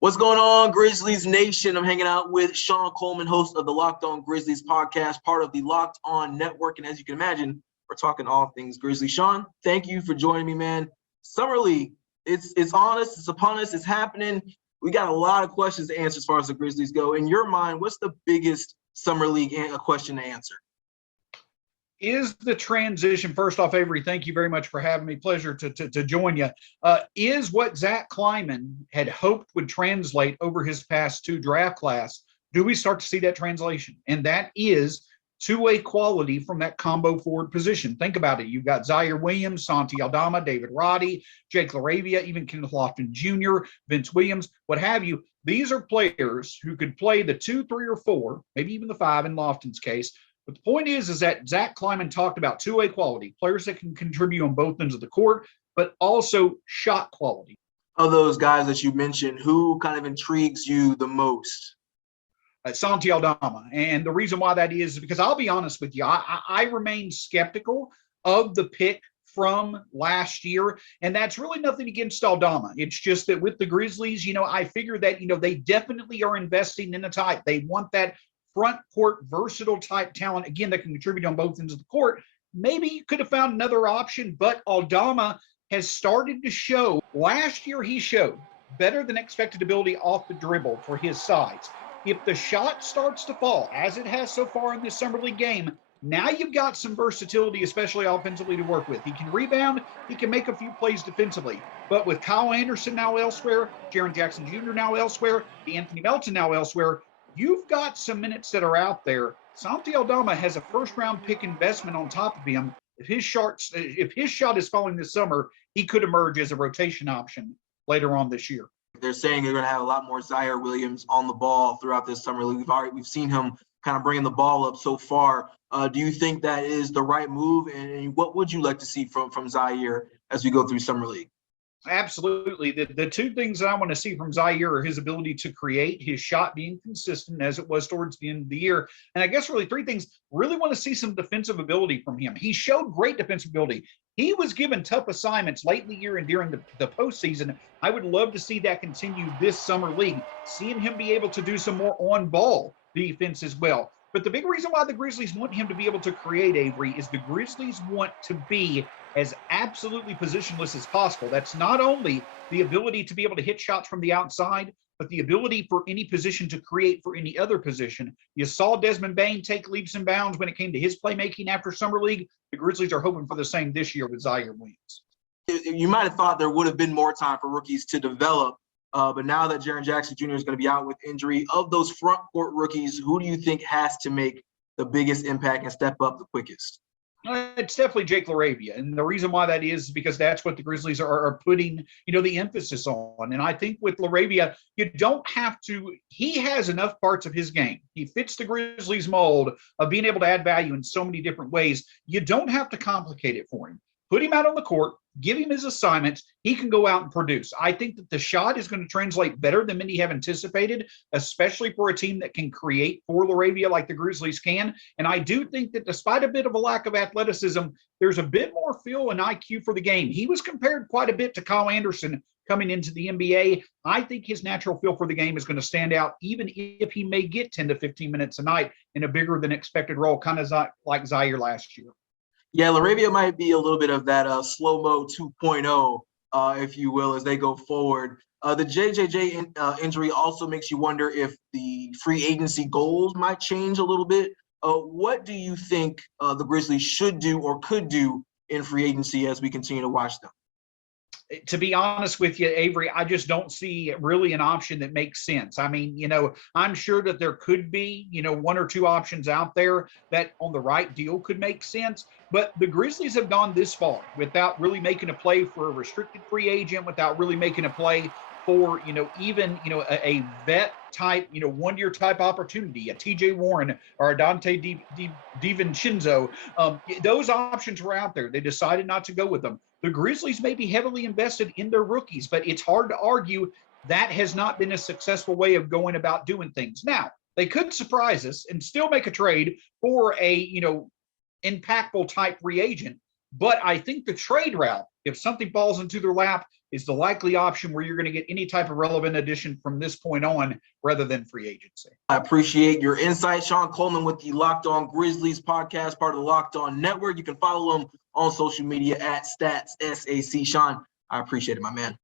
What's going on, Grizzlies Nation? I'm hanging out with Shawn Coleman, host of the LockedOn Grizzlies podcast, part of the Locked On Network. And as you can imagine, we're talking all things Grizzlies. Shawn, thank you for joining me, man. Summer League, it's on us, it's upon us, it's happening. We got a lot of questions to answer as far as the Grizzlies go. In your mind, what's the biggest Summer League question to answer? Is the transition, first off, Avery, thank you very much for having me. Pleasure to join you. Is what Zach Kleiman had hoped would translate over his past two draft class, do we start to see that translation? And that is two-way quality from that combo forward position. Think about it. You've got Zaire Williams, Santi Aldama, David Roddy, Jake LaRavia, even Kenneth Lofton Jr., Vince Williams, what have you. These are players who could play the 2, 3, or 4, maybe even the 5 in Lofton's case. But the point is that Zach Kleiman talked about two-way quality, players that can contribute on both ends of the court, but also shot quality. Of those guys that you mentioned, who kind of intrigues you the most? Santi Aldama. And the reason why that is because I'll be honest with you, I remain skeptical of the pick from last year. And that's really nothing against Aldama. It's just that with the Grizzlies, I figure that, they definitely are investing in a type. They want that front court versatile type talent, again, that can contribute on both ends of the court. Maybe you could have found another option, but Aldama has started to show. Last year, he showed better than expected ability off the dribble for his size. If the shot starts to fall, as it has so far in this Summer League game, now you've got some versatility, especially offensively, to work with. He can rebound. He can make a few plays defensively. But with Kyle Anderson now elsewhere, Jaren Jackson Jr. now elsewhere, Anthony Melton now elsewhere, you've got some minutes that are out there. Santi Aldama has a first-round pick investment on top of him. If his shot is falling this summer, he could emerge as a rotation option later on this year. They're saying they're going to have a lot more Zaire Williams on the ball throughout this Summer League. We've seen him kind of bringing the ball up so far. Do you think that is the right move? And what would you like to see from Zaire as we go through Summer League? Absolutely. The two things that I want to see from Zaire are his ability to create, his shot being consistent as it was towards the end of the year. And I guess really three things. Really want to see some defensive ability from him. He showed great defensive ability. He was given tough assignments late in the year and during the postseason. I would love to see that continue this Summer League, seeing him be able to do some more on-ball defense as well. But the big reason why the Grizzlies want him to be able to create, Avery, is the Grizzlies want to be as absolutely positionless as possible. That's not only the ability to be able to hit shots from the outside, but the ability for any position to create for any other position. You saw Desmond Bane take leaps and bounds when it came to his playmaking after Summer League. The Grizzlies are hoping for the same this year with Zaire Williams. You might have thought there would have been more time for rookies to develop, but now that Jaren Jackson Jr. is going to be out with injury, of those front court rookies, who do you think has to make the biggest impact and step up the quickest? It's definitely Jake LaRavia. And the reason why that is because that's what the Grizzlies are putting, the emphasis on. And I think with LaRavia, you don't have to – he has enough parts of his game. He fits the Grizzlies mold of being able to add value in so many different ways. You don't have to complicate it for him. Put him out on the court, give him his assignments. He can go out and produce. I think that the shot is going to translate better than many have anticipated, especially for a team that can create for LaRavia like the Grizzlies can. And I do think that despite a bit of a lack of athleticism, there's a bit more feel and IQ for the game. He was compared quite a bit to Kyle Anderson coming into the NBA. I think his natural feel for the game is going to stand out, even if he may get 10 to 15 minutes a night in a bigger than expected role, kind of like Zaire last year. Yeah, LaRavia might be a little bit of that slow-mo 2.0, if you will, as they go forward. The JJJ injury also makes you wonder if the free agency goals might change a little bit. What do you think the Grizzlies should do or could do in free agency as we continue to watch them? To be honest with you, Avery, I just don't see really an option that makes sense. I mean, I'm sure that there could be, one or two options out there that on the right deal could make sense. But the Grizzlies have gone this far without really making a play for a restricted free agent, without really making a play for, even, a vet type, 1-year type opportunity, a TJ Warren or a Dante DiVincenzo. Those options were out there. They decided not to go with them. The Grizzlies may be heavily invested in their rookies, but it's hard to argue that has not been a successful way of going about doing things. Now, they could surprise us and still make a trade for a, impactful type free agent. But I think the trade route, if something falls into their lap, is the likely option where you're going to get any type of relevant addition from this point on rather than free agency. I appreciate your insight. Shawn Coleman with the Locked On Grizzlies podcast, part of the Locked On Network. You can follow him on social media at StatsSAC. Shawn, I appreciate it, my man.